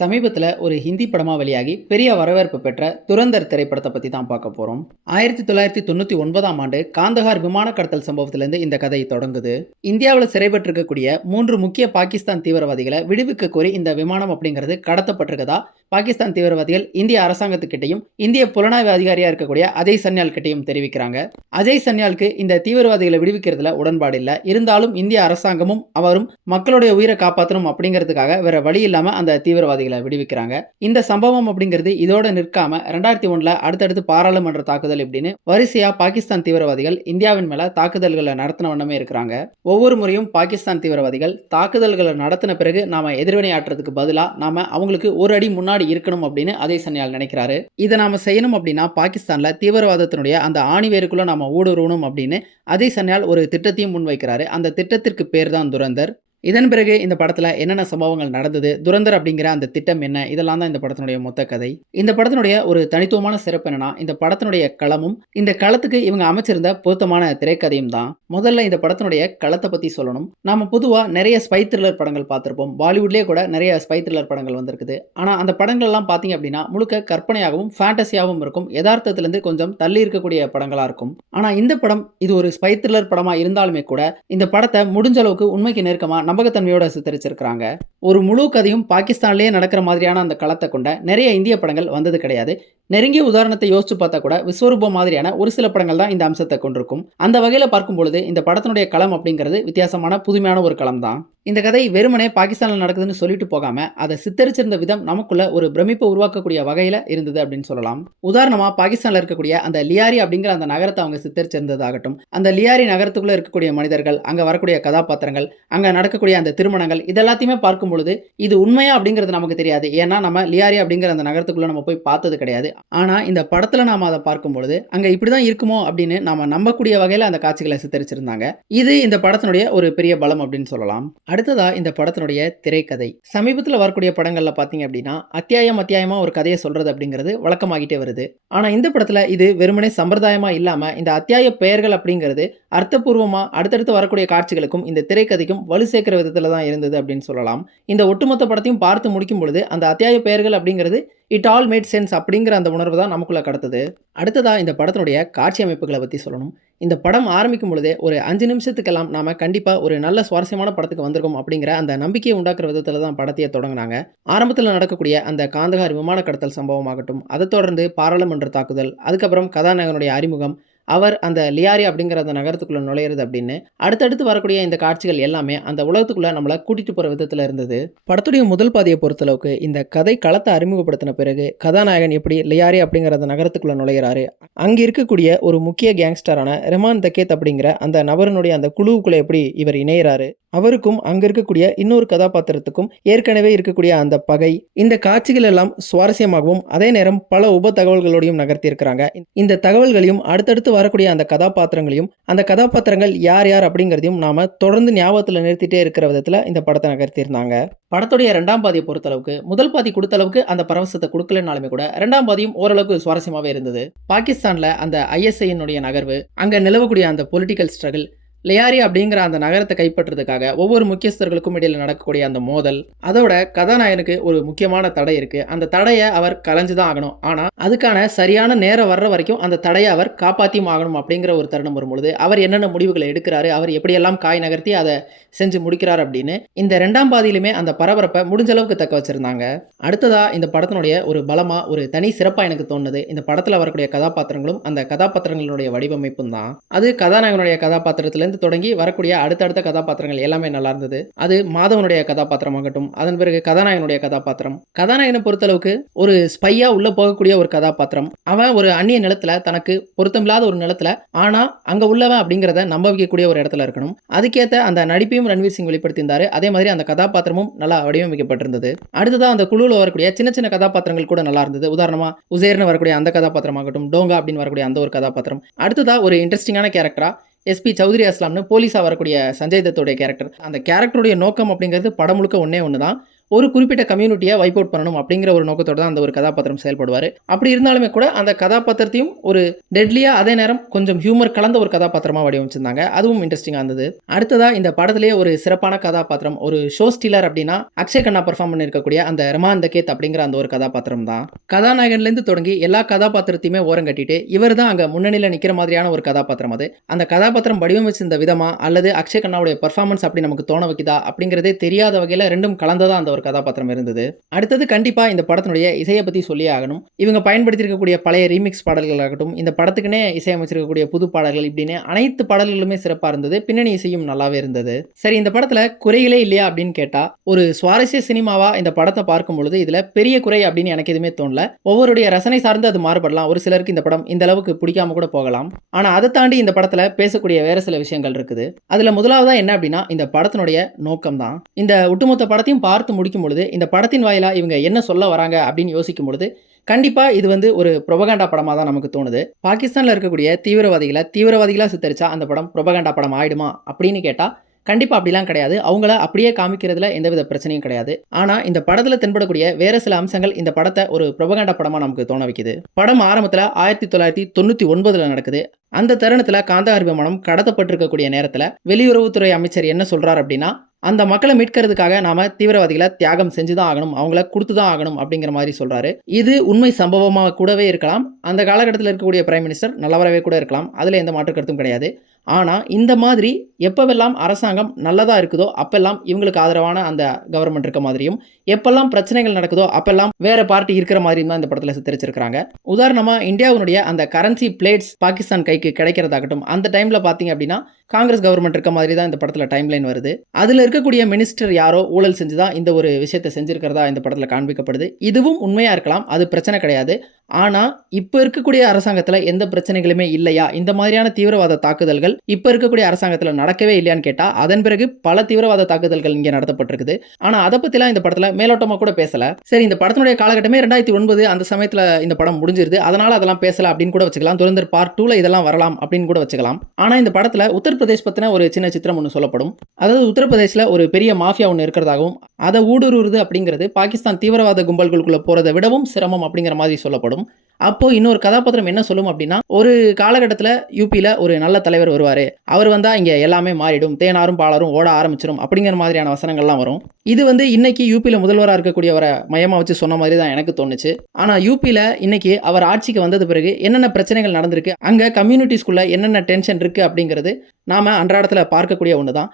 சமீபத்தில் ஒரு ஹிந்தி படமாக வெளியாகி பெரிய வரவேற்பு பெற்ற துரந்தர் திரைப்படத்தை பற்றி தான் பார்க்க போகிறோம். 1999ஆம் ஆண்டு காந்தஹார் விமான கடத்தல் சம்பவத்திலேருந்து இந்த கதை தொடங்குது. இந்தியாவில் சிறைப்பட்டிருக்கக்கூடிய 3 முக்கிய பாகிஸ்தான் தீவிரவாதிகளை விடுவிக்க கோரி இந்த விமானம் அப்படிங்கிறது கடத்தப்பட்டிருக்கதா பாகிஸ்தான் தீவிரவாதிகள் இந்திய அரசாங்கத்துக்கிட்டையும் இந்திய புலனாய்வு அதிகாரியாக இருக்கக்கூடிய அஜய் சன்யால் கிட்டையும் தெரிவிக்கிறாங்க. அஜய் சன்யாலுக்கு இந்த தீவிரவாதிகளை விடுவிக்கிறதுல உடன்பாடு இல்லை. இருந்தாலும் இந்திய அரசாங்கமும் அவரும் மக்களுடைய உயிரை காப்பாற்றணும் அப்படிங்கிறதுக்காக வேற வழி இல்லாமல் அந்த தீவிரவாதிகளை விடுவிக்கிறாங்க. இந்த சம்பவம் அப்படிங்கிறது இதோட நிற்காம 2001 அடுத்தடுத்து பாராளுமன்ற தாக்குதல் இப்படின்னு வரிசையா பாகிஸ்தான் தீவிரவாதிகள் இந்தியாவின் மேல தாக்குதல்களை நடத்தின வண்ணமே இருக்கிறாங்க. ஒவ்வொரு முறையும் பாகிஸ்தான் தீவிரவாதிகள் தாக்குதல்களை நடத்தின பிறகு நாம எதிர்வினை ஆற்றுறதுக்கு பதிலா நாம அவங்களுக்கு ஒரு அடி முன்னாடி இருக்கணும் அப்படின்னு அஜய் சன்யால் நினைக்கிறாரு. இதை நாம செய்யணும் அப்படின்னா பாகிஸ்தான்ல தீவிரவாதத்தினுடைய அந்த ஆணிவேருக்குள்ள நாம ஊடுருவணும் அப்படின்னு அஜய் சன்யால் ஒரு திட்டத்தையும் முன்வைக்கிறாரு. அந்த திட்டத்திற்கு பேர் தான் துரந்தர். இதன் பிறகு இந்த படத்தில் என்னென்ன சம்பவங்கள் நடந்தது, துரந்தர் அப்படிங்கிற அந்த திட்டம் என்ன, இதெல்லாம் தான் இந்த படத்தினுடைய மொத்த கதை. இந்த படத்தினுடைய ஒரு தனித்துவமான சிறப்பு என்னன்னா இந்த படத்தினுடைய களமும் இந்த களத்துக்கு இவங்க அமைச்சிருந்த பொருத்தமான திரைக்கதையும் தான். முதல்ல இந்த படத்தினுடைய களத்தை பற்றி சொல்லணும். நாம பொதுவாக நிறைய ஸ்பை த்ரில்லர் படங்கள் பார்த்துருப்போம். பாலிவுட்லேயே கூட நிறைய ஸ்பை த்ரில்லர் படங்கள் வந்திருக்குது. ஆனால் அந்த படங்கள் எல்லாம் பார்த்தீங்க அப்படின்னா முழுக்க கற்பனையாகவும் ஃபேண்டசியாகவும் இருக்கும். யதார்த்தத்திலிருந்து கொஞ்சம் தள்ளி இருக்கக்கூடிய படங்களாக இருக்கும். ஆனால் இந்த படம் இது ஒரு ஸ்பை த்ரில்லர் படமாக இருந்தாலுமே கூட இந்த படத்தை முடிஞ்ச அளவுக்கு உண்மைக்கு நெருக்கமாக நம்பகத்தன்மையோட சித்தரிச்சிருக்கிறாங்க. ஒரு முழு கதையும் பாகிஸ்தான்லேயே நடக்கிற மாதிரியான அந்த களத்தை கொண்ட நிறைய இந்திய படங்கள் வந்தது கிடையாது. நெருங்கிய உதாரணத்தை யோசிச்சு பார்த்தா கூட விஸ்வரூபம் மாதிரியான ஒரு சில படங்கள் தான் இந்த அம்சத்தை கொண்டிருக்கும். அந்த வகையில் பார்க்கும் பொழுது இந்த படத்தினுடைய களம் அப்படிங்கிறது வித்தியாசமான புதுமையான ஒரு களம் தான். இந்த கதை வெறுமனே பாகிஸ்தானில் நடக்குதுன்னு சொல்லிட்டு போகாம அதை சித்தரிச்சிருந்த விதம் நமக்குள்ள ஒரு பிரமிப்பை உருவாக்கக்கூடிய வகையில இருந்தது அப்படின்னு சொல்லலாம். உதாரணமா பாகிஸ்தான்ல இருக்கக்கூடிய அந்த லியாரி அப்படிங்கிற அந்த நகரத்தை அவங்க சித்தரிச்சிருந்ததாகட்டும், அந்த லியாரி நகரத்துக்குள்ள இருக்கக்கூடிய மனிதர்கள், அங்க வரக்கூடிய கதாபாத்திரங்கள், அங்க நடக்கக்கூடிய அந்த திருமணங்கள், இதெல்லாத்தையுமே பார்க்கும் பொழுது இது உண்மையா அப்படிங்கிறது நமக்கு தெரியாது. ஏன்னா நம்ம லியாரி அப்படிங்கிற அந்த நகரத்துக்குள்ள நம்ம போய் பார்த்தது கிடையாது. ஆனா இந்த படத்துல நாம அதை பார்க்கும் பொழுது அங்க இப்படிதான் இருக்குமோ அப்படின்னு நாம நம்பக்கூடிய வகையில அந்த காட்சிகளை சித்தரிச்சிருந்தாங்க. இது இந்த படத்தினுடைய ஒரு பெரிய பலம் அப்படின்னு சொல்லலாம். அடுத்ததா இந்த படத்தினுடைய திரைக்கதை. சமீபத்தில் வரக்கூடிய படங்கள்ல பாத்தீங்க அப்படின்னா அத்தியாயமா ஒரு கதையை சொல்றது அப்படிங்கிறது வழக்கமாகிட்டே வருது. ஆனா இந்த படத்துல இது வெறுமனே சம்பிரதாயமா இல்லாம இந்த அத்தியாய பெயர்கள் அப்படிங்கிறது அர்த்தபூர்வமா அடுத்தடுத்து வரக்கூடிய காட்சிகளுக்கும் இந்த திரைக்கதைக்கும் வலு சேர்க்கிற விதத்துல தான் இருந்தது அப்படின்னு சொல்லலாம். இந்த ஒட்டுமொத்த படத்தையும் பார்த்து முடிக்கும் பொழுது அந்த அத்தியாய பெயர்கள் அப்படிங்கிறது இட் ஆல் மேட் சென்ஸ் அப்படிங்கிற அந்த உணர்வு தான் நமக்குள்ள கடத்துது. அடுத்ததா இந்த படத்தினுடைய காட்சி அமைப்புகளை பற்றி சொல்லணும். இந்த படம் ஆரம்பிக்கும் பொழுதே ஒரு 5 நிமிஷத்துக்கெல்லாம் நாம கண்டிப்பாக ஒரு நல்ல சுவாரஸ்யமான படத்துக்கு வந்திருக்கோம் அப்படிங்கிற அந்த நம்பிக்கையை உண்டாக்குற விதத்தில் தான் படத்தையே தொடங்கினாங்க. ஆரம்பத்தில் நடக்கக்கூடிய அந்த காந்தகார் விமான கடத்தல் சம்பவம் ஆகட்டும், அதை தொடர்ந்து பாராளுமன்ற தாக்குதல், அதுக்கப்புறம் கதாநாயகனுடைய அறிமுகம், அவர் அந்த லியாரி அப்படிங்கிற அந்த நகரத்துக்குள்ள நுழையிறது அப்படின்னு அடுத்தடுத்து வரக்கூடிய இந்த காட்சிகள் எல்லாமே அந்த உலகத்துக்குள்ள நம்மளை கூட்டிட்டு போற விதத்துல இருந்தது. படத்துடைய முதல் பாதியை பொறுத்தளவுக்கு இந்த கதை களத்தை அறிமுகப்படுத்தின பிறகு கதாநாயகன் எப்படி லியாரி அப்படிங்கிற அந்த நகரத்துக்குள்ள நுழையிறாரு, அங்க இருக்கக்கூடிய ஒரு முக்கிய கேங்ஸ்டரான ரெமான் தக்கேத் அப்படிங்கிற அந்த நபரனுடைய அந்த குழுவுக்குள்ள எப்படி இவர் இணையிறாரு, அவருக்கும் அங்க இருக்கக்கூடிய இன்னொரு கதாபாத்திரத்துக்கும் ஏற்கனவே இருக்கக்கூடிய அந்த பகை, இந்த காட்சிகள் எல்லாம் சுவாரஸ்யமாகவும் அதே நேரம் பல உப தகவல்களோடையும் நகர்த்தி இருக்கிறாங்க. இந்த தகவல்களையும் அடுத்தடுத்து வரக்கூடிய அந்த கதாபாத்திரங்களையும் அந்த கதாபாத்திரங்கள் யார் யார் அப்படிங்கிறதையும் நாம தொடர்ந்து ஞாபகத்தில் நிறுத்திட்டே இருக்கிற விதத்துல இந்த படத்தை நகர்த்தியிருந்தாங்க. படத்துடைய 2ஆம் பாதியை பொறுத்தளவுக்கு முதல் பாதி கொடுத்த அளவுக்கு அந்த பரவசத்தை கொடுக்கலனாலுமே கூட 2ஆம் பாதியும் ஓரளவுக்கு சுவாரஸ்யமாவே இருந்தது. பாகிஸ்தான்ல அந்த ISIனுடைய நகர்வு, அங்க நிலவக்கூடிய அந்த பொலிட்டிக்கல் ஸ்ட்ரகிள், லியாரி அப்படிங்கிற அந்த நகரத்தை கைப்பற்றுறதுக்காக ஒவ்வொரு முக்கியஸ்தர்களுக்கும் இடையில் நடக்கக்கூடிய அந்த மோதல், அதோட கதாநாயகனுக்கு ஒரு முக்கியமான தடை இருக்கு. அந்த தடையை அவர் கலைஞ்சுதான் ஆகணும். ஆனா அதுக்கான சரியான நேரம் வர்ற வரைக்கும் அந்த தடையை அவர் காப்பாற்றியும் ஆகணும் அப்படிங்கிற ஒரு தருணம் வரும்பொழுது அவர் என்னென்ன முடிவுகளை எடுக்கிறாரு, அவர் எப்படியெல்லாம் காய் நகர்த்தி அதை செஞ்சு முடிக்கிறார் அப்படின்னு இந்த 2ஆம் பாதியிலுமே அந்த பரபரப்பை முடிஞ்ச அளவுக்கு தக்க வச்சிருந்தாங்க. அடுத்ததா இந்த படத்தினுடைய ஒரு பலமா ஒரு தனி சிறப்பா எனக்கு தோணுது இந்த படத்துல வரக்கூடிய கதாபாத்திரங்களும் அந்த கதாபாத்திரங்களுடைய வடிவமைப்பும் தான். அது கதாநாயகனுடைய கதாபாத்திரத்துல தொடங்கி வரக்கூடிய அடுத்தடுத்த கதாபாத்திரங்கள் எல்லாமே நல்லா இருந்தது. அது மாதவனுடைய கதாபாத்திரமாகட்டும், அதன் பிறகு கதாநாயகனுடைய கதாபாத்திரம், கதாநாயகனை பொறுத்தளவுக்கு ஒரு ஸ்பையா உள்ள போகக்கூடிய ஒரு கதாபாத்திரம். அவன் ஒரு அந்நிய நிலத்துல, தனக்கு பொருத்தமில்லாத ஒரு நிலத்துல, ஆனா அங்க உள்ளவன் அப்படிங்கிறத நம்ப வைக்கக்கூடிய ஒரு இடத்துல இருக்கணும். அதுக்கேற்ற அந்த நடிப்பையும் ரன்வீர் சிங் வெளிப்படுத்தியிருந்தாரு. அதே மாதிரி அந்த கதாபாத்திரமும் நல்லா வடிவமைக்கப்பட்டிருந்தது. அடுத்ததான் அந்த குழுவில் வரக்கூடிய சின்ன சின்ன கதாபாத்திரங்கள் கூட நல்லா இருந்தது. உதாரணமா உசேர்னு வரக்கூடிய அந்த கதாபாத்திரமாகட்டும், டோங்கா அப்படின்னு வரக்கூடிய அந்த ஒரு கதாபாத்திரம். அடுத்ததா ஒரு இன்ட்ரெஸ்டிங்கான கேரக்டரா SP சௌத்ரி அஸ்லாம்னு போலீஸாக வரக்கூடிய சஞ்சய் தத்தோடைய கேரக்டர். அந்த கேரக்டருடைய நோக்கம் அப்படிங்கிறது படம் முழுக்க ஒன்றே ஒன்று தான். ஒரு குறிப்பிட்ட கம்யூனிட்டியை வைப் அவுட் பண்ணணும் அப்படிங்கிற ஒரு நோக்கத்தோட தான் அந்த ஒரு கதாபாத்திரம் செயல்படுவார். அப்படி இருந்தாலுமே கூட அந்த கதாபாத்திரத்தையும் ஒரு டெட்லியா அதே நேரம் கொஞ்சம் ஹியூமர் கலந்த ஒரு கதாபாத்திரமா வடிவமைச்சிருந்தாங்க. அதுவும் இன்ட்ரெஸ்டிங்கா இருந்தது. அடுத்ததா இந்த படத்திலேயே ஒரு சிறப்பான கதாபாத்திரம், ஒரு ஷோ ஸ்டீலர் அப்படின்னா அக்ஷய் கண்ணா பெர்ஃபார்ம் பண்ணியிருக்கக்கூடிய அந்த ரமான் தகேத் அப்படிங்கிற அந்த ஒரு கதாபாத்திரம் தான். கதாநாயகன்லேருந்து தொடங்கி எல்லா கதாபாத்திரத்தையுமே ஓரம் கட்டிட்டு இவர் தான் அங்கே முன்னணியில் நிற்கிற மாதிரியான ஒரு கதாபாத்திரம் அது. அந்த கதாபாத்திரம் வடிவமைச்சிருந்த விதமா அல்லது அக்ஷய் கண்ணாவுடைய பெர்ஃபார்மன்ஸ் அப்படி நமக்கு தோண வைக்குதா அப்படிங்கிறதே தெரியாத வகையில் ரெண்டும் கலந்ததா அந்த ஒரு கதாபாத்திரம் இருந்தது. அடுத்தது கண்டிப்பா இந்த படத்தினுடைய இசையை பற்றி சொல்லியே ஆகணும். இவங்க பயன்படுத்தியிருக்கக்கூடிய பழைய ரீமிக்ஸ் பாடல்களாகட்டும், இந்த படத்துக்குனே இசையமைச்சிருக்கக்கூடிய புது பாடல்கள் இப்படின்னு அனைத்து பாடல்களுமே சிறப்பாக இருந்தது. பின்னணி இசையும் நல்லாவே இருந்தது. சரி, இந்த படத்தில் குறைகளே இல்லையா அப்படின்னு கேட்டால், ஒரு சுவாரஸ்ய சினிமாவா இந்த படத்தை பார்க்கும் பொழுது இதில் பெரிய குறை அப்படின்னு எனக்கு எதுவுமே தோணல. ஒவ்வொருடைய ரசனை சார்ந்து அது மாறுபடலாம். ஒரு சிலருக்கு இந்த படம் இந்த அளவுக்கு பிடிக்காம கூட போகலாம். ஆனால் அதை தாண்டி இந்த படத்தில் பேசக்கூடிய வேற சில விஷயங்கள் இருக்குது. அதில் முதலாவதா என்ன அப்படின்னா இந்த படத்தினுடைய நோக்கம் தான். இந்த ஒட்டுமொத்த படத்தையும் பார்த்து முடிக்கும் பொழுது இந்த படத்தின் வாயிலா இவங்க என்ன சொல்ல வராங்க அப்படின்னு யோசிக்கும் பொழுது கண்டிப்பா இது வந்து ஒரு புரொபகண்டா படமா தான் நமக்கு தோணுது. பாகிஸ்தான்ல இருக்கக்கூடிய தீவிரவாதிகளா சித்தரிச்சா அந்த படம் புரொபகண்டா படம் ஆயிடுமா அப்படின்னு கேட்டா கண்டிப்பா அப்படிலாம் கிடையாது. அவங்கள அப்படியே காமிக்கிறதுல எந்தவித பிரச்சனையும் கிடையாது. ஆனா இந்த படத்துல தென்படக்கூடிய வேற சில அம்சங்கள் இந்த படத்தை ஒரு புரொபகண்டா படமா நமக்கு தோண வைக்குது. படம் ஆரம்பத்துல 1999 நடக்குது. அந்த தருணத்துல காந்தஹார் விமானம் கடத்தப்பட்டிருக்கக்கூடிய நேரத்துல வெளியுறவுத்துறை அமைச்சர் என்ன சொல்றாரு அப்படின்னா, அந்த மக்களை மீட்கிறதுக்காக நாம தீவிரவாதிகளை தியாகம் செஞ்சுதான் ஆகணும், அவங்கள கொடுத்துதான் ஆகணும் அப்படிங்கிற மாதிரி சொல்றாரு. இது உண்மை சம்பவமாக கூடவே இருக்கலாம். அந்த காலகட்டத்தில் இருக்கக்கூடிய பிரைம் மினிஸ்டர் நல்லவராகவே கூட இருக்கலாம். அதுல எந்த மாற்று கருத்தும் கிடையாது. ஆனா இந்த மாதிரி எப்பவெல்லாம் அரசாங்கம் நல்லதா இருக்குதோ அப்பெல்லாம் இவங்களுக்கு ஆதரவான அந்த கவர்மெண்ட் இருக்க மாதிரியும், எப்பெல்லாம் பிரச்சனைகள் நடக்குதோ அப்பெல்லாம் வேற பார்ட்டி இருக்கிற மாதிரியும் தான் இந்த படத்துல சித்தரிச்சிருக்காங்க. உதாரணமா இந்தியாவுடைய அந்த கரன்சி பிளேட்ஸ் பாகிஸ்தான் கைக்கு கிடைக்கிறதாகட்டும், அந்த டைம்ல பாத்தீங்க அப்படின்னா காங்கிரஸ் கவர்மெண்ட் இருக்க மாதிரி தான் இந்த படத்துல டைம்லைன் வருது. அதுல இருக்கக்கூடிய மினிஸ்டர் யாரோ ஊழல் செஞ்சுதான் இந்த ஒரு விஷயத்தை செஞ்சிருக்கிறதா இந்த படத்துல காண்பிக்கப்படுது. இதுவும் உண்மையா இருக்கலாம், அது பிரச்சனை கிடையாது. ஆனா இப்ப இருக்கக்கூடிய அரசாங்கத்துல எந்த பிரச்சனைகளுமே இல்லையா, இந்த மாதிரியான தீவிரவாத தாக்குதல்கள் இப்ப இருக்கக்கூடிய அரசாங்கத்துல நடக்கவே இல்லையான்னு கேட்டா அதன் பிறகு பல தீவிரவாத தாக்குதல்கள் இங்க நடத்தப்பட்டிருக்குது. ஆனா அதை பத்திலாம் இந்த படத்துல மேலோட்டமா கூட பேசல. சரி, இந்த படத்தினுடைய காலகட்டமே 2009, அந்த சமயத்துல இந்த படம் முடிஞ்சிருது, அதனால அதெல்லாம் பேசல அப்படின்னு கூட வச்சுக்கலாம். துரந்தர் பார்ட் 2ல இதெல்லாம் வரலாம் அப்படின்னு கூட வச்சுக்கலாம். ஆனா இந்த படத்துல உத்தரப்பிரதேஷ் பத்தின ஒரு சின்ன சித்திரம் ஒன்று சொல்லப்படும். அதாவது உத்தரப்பிரதேஷ்ல ஒரு பெரிய மாஃபியா ஒன்று இருக்கிறதாகவும் அதை ஊடுருவுறது அப்படிங்கிறது பாகிஸ்தான் தீவிரவாத கும்பல்களுக்குள்ள போறதை விடவும் சிரமம் அப்படிங்கிற மாதிரி சொல்லப்படும். அப்போ இன்னொரு கதாபாத்திரம் என்ன சொல்லும் அப்படின்னா, ஒரு காலகட்டத்தில் யூபியில் ஒரு நல்ல தலைவர் வருவார், அவர் வந்தா இங்கே எல்லாமே மாறிடும், தேனாரும் பாலாரும் ஓட ஆரம்பிச்சிடும் அப்படிங்கிற மாதிரியான வசனங்கள்லாம் வரும். இது வந்து இன்னைக்கு யூபியில் முதல்வராக இருக்கக்கூடியவரை மையமாக வச்சு சொன்ன மாதிரி தான் எனக்கு தோணுச்சு. ஆனால் யூபியில் இன்னைக்கு அவர் ஆட்சிக்கு வந்தது பிறகு என்னென்ன பிரச்சனைகள் நடந்திருக்கு, அங்கே கம்யூனிட்டிஸ்குள்ள என்னென்ன டென்ஷன் இருக்கு அப்படிங்கிறது நாம அன்றாடத்தில் பார்க்கக்கூடிய ஒன்று தான்.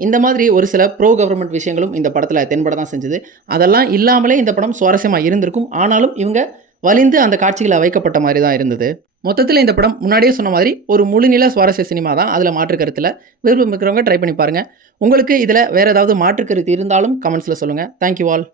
இந்த மாதிரி ஒரு சில ப்ரோ கவர்மெண்ட் விஷயங்களும் இந்த படத்தில் தென்பட தான் செஞ்சுது. அதெல்லாம் இல்லாமலே இந்த படம் சுவாரஸ்யமாக இருந்திருக்கும். ஆனாலும் இவங்க வலிந்து அந்த காட்சிகளை வைக்கப்பட்ட மாதிரி தான் இருந்தது. மொத்தத்தில் இந்த படம் முன்னாடியே சொன்ன மாதிரி ஒரு முழுநில சுவாரஸ்ய சினிமா தான். அதில் மாற்று கருத்தில் விருப்பம் இருக்கிறவங்க ட்ரை பண்ணி பாருங்கள். உங்களுக்கு இதில் வேறு ஏதாவது மாற்று கருத்து இருந்தாலும் கமெண்ட்ஸில் சொல்லுங்கள். Thank you all.